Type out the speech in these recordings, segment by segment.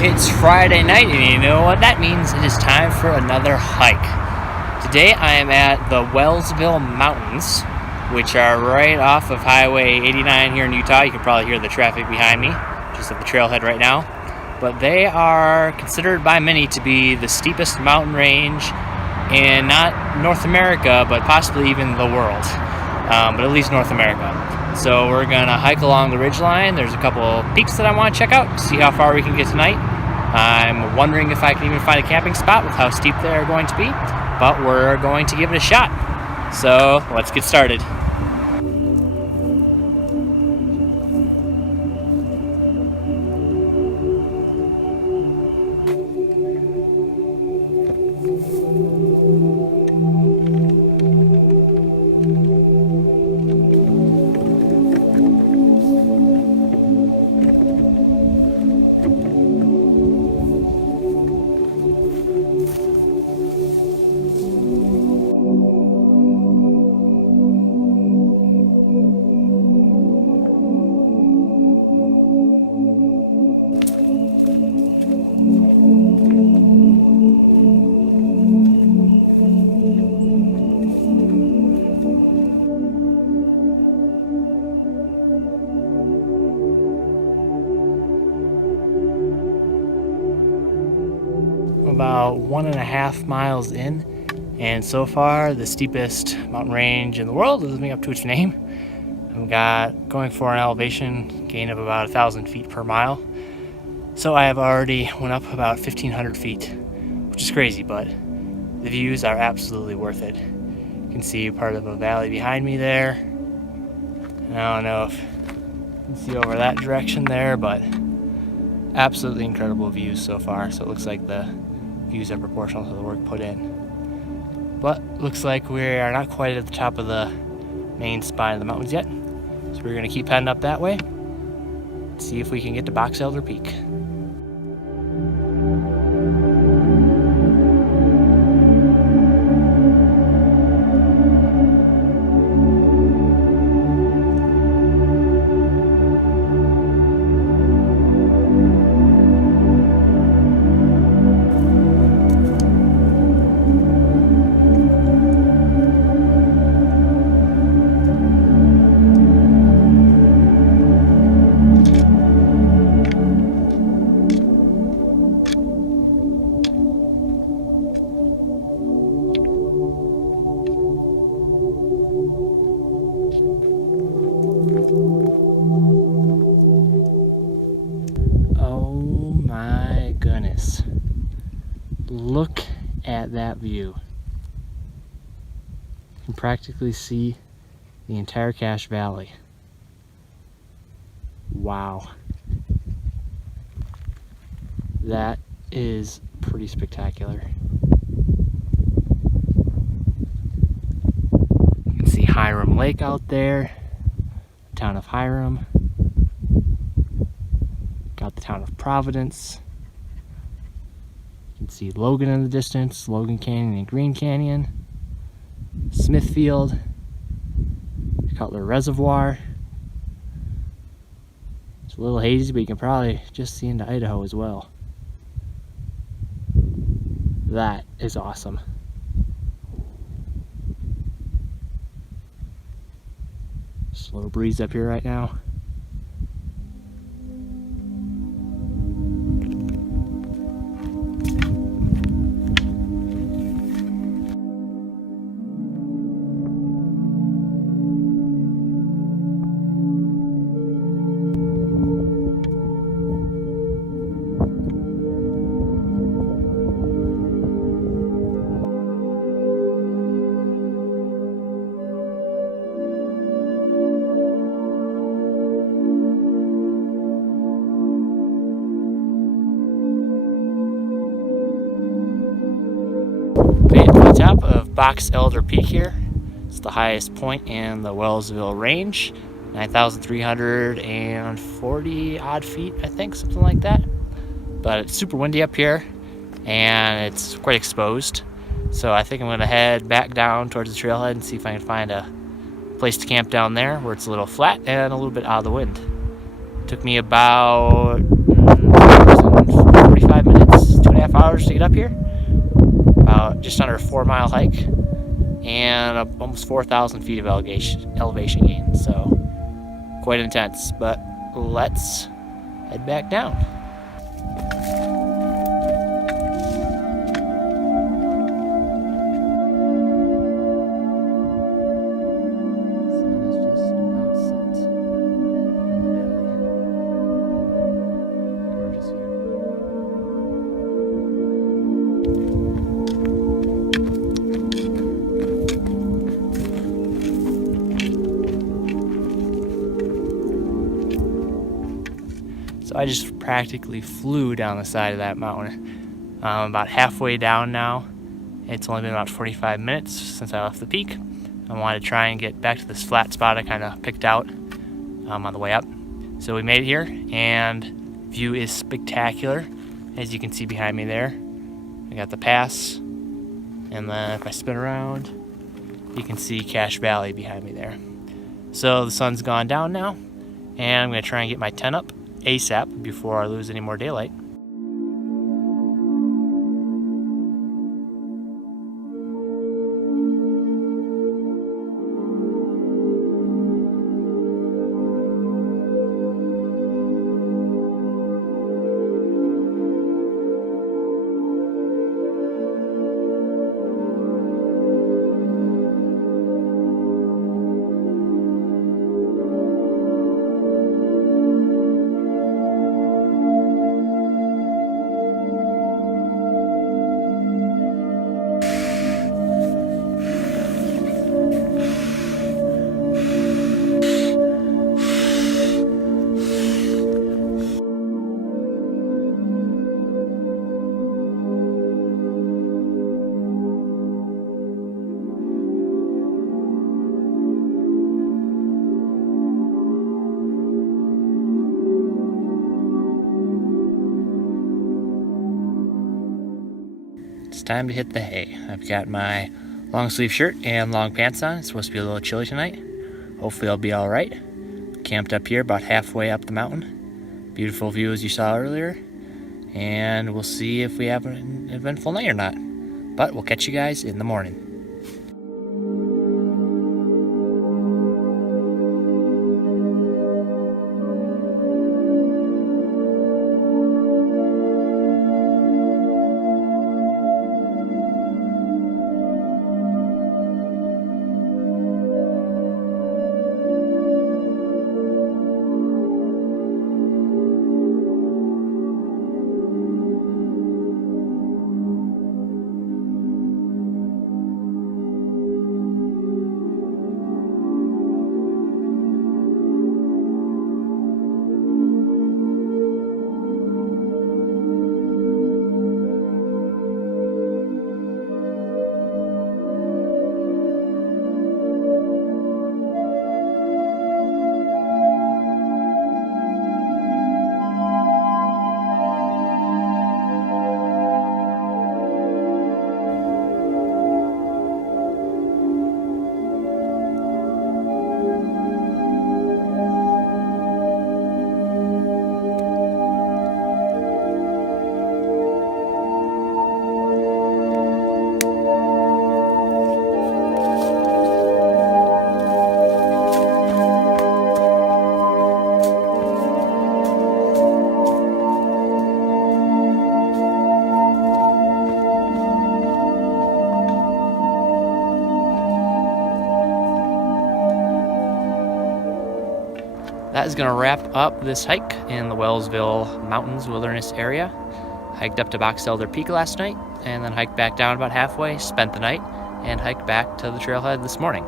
It's Friday night, and you know what that means? It is time for another hike. Today I am at the Wellsville Mountains, which are right off of Highway 89 here in Utah. You can probably hear the traffic behind me, just at the trailhead right now. But they are considered by many to be the steepest mountain range in not North America, but possibly even the world, but at least North America. So we're gonna hike along the ridgeline. There's a couple peaks that I want to check out, see how far we can get tonight. I'm wondering if I can even find a camping spot with how steep they are going to be, but we're going to give it a shot. So let's get started. About 1.5 miles in, and so far the steepest mountain range in the world is living up to its name. I've got going for an elevation gain of about 1,000 feet per mile, so I have already went up about 1,500 feet, which is crazy, but the views are absolutely worth it. You can see part of a valley behind me there, and I don't know if you can see over that direction there, but absolutely incredible views so far. So it looks like the views are proportional to the work put in. But looks like we are not quite at the top of the main spine of the mountains yet. So we're gonna keep heading up that way, see if we can get to Box Elder Peak. Look at that view. You can practically see the entire Cache Valley. Wow. That is pretty spectacular. You can see Hiram Lake out there, the town of Hiram. Got the town of Providence. You can see Logan in the distance, Logan Canyon and Green Canyon, Smithfield, Cutler Reservoir. It's a little hazy, but you can probably just see into Idaho as well. That is awesome. Just a little breeze up here right now. Top of Box Elder Peak here. It's the highest point in the Wellsville range, 9,340 odd feet, I think, something like that. But it's super windy up here and it's quite exposed. So I think I'm gonna head back down towards the trailhead and see if I can find a place to camp down there where it's a little flat and a little bit out of the wind. It took me about 40 up here. About just under a 4-mile hike and almost 4,000 feet of elevation gain. So quite intense, but let's head back down. So I just practically flew down the side of that mountain. About halfway down now. It's only been about 45 minutes since I left the peak. I wanted to try and get back to this flat spot I kind of picked out on the way up. So we made it here, and view is spectacular. As you can see behind me there, I got the pass, and then if I spin around, you can see Cache Valley behind me there. So the sun's gone down now, and I'm going to try and get my tent up ASAP before I lose any more daylight. It's time to hit the hay. I've got my long sleeve shirt and long pants on. It's supposed to be a little chilly tonight. Hopefully I'll be all right. Camped up here about halfway up the mountain. Beautiful view as you saw earlier. And we'll see if we have an eventful night or not. But we'll catch you guys in the morning. That is going to wrap up this hike in the Wellsville Mountains wilderness area. Hiked up to Box Elder Peak last night, and then hiked back down about halfway, spent the night, and hiked back to the trailhead this morning.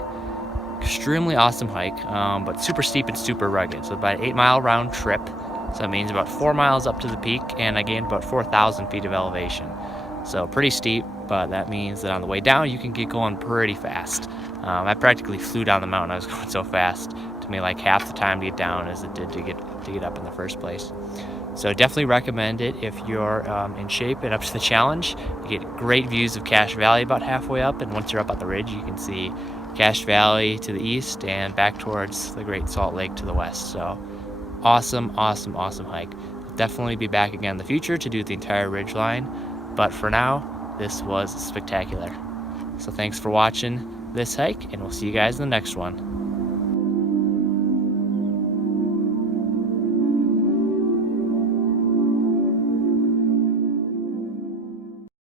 Extremely awesome hike, but super steep and super rugged. So about an 8-mile round trip. So that means about 4 miles up to the peak, and I gained about 4,000 feet of elevation. So pretty steep, but that means that on the way down, you can get going pretty fast. I practically flew down the mountain. I was going so fast. It took me like half the time to get down as it did to get up in the first place. So definitely recommend it if you're in shape and up to the challenge. You get great views of Cache Valley about halfway up, and once you're up on the ridge, you can see Cache Valley to the east and back towards the Great Salt Lake to the west. So awesome, awesome, awesome hike. I'll definitely be back again in the future to do the entire ridge line. But for now, this was spectacular. So thanks for watching this hike, and we'll see you guys in the next one.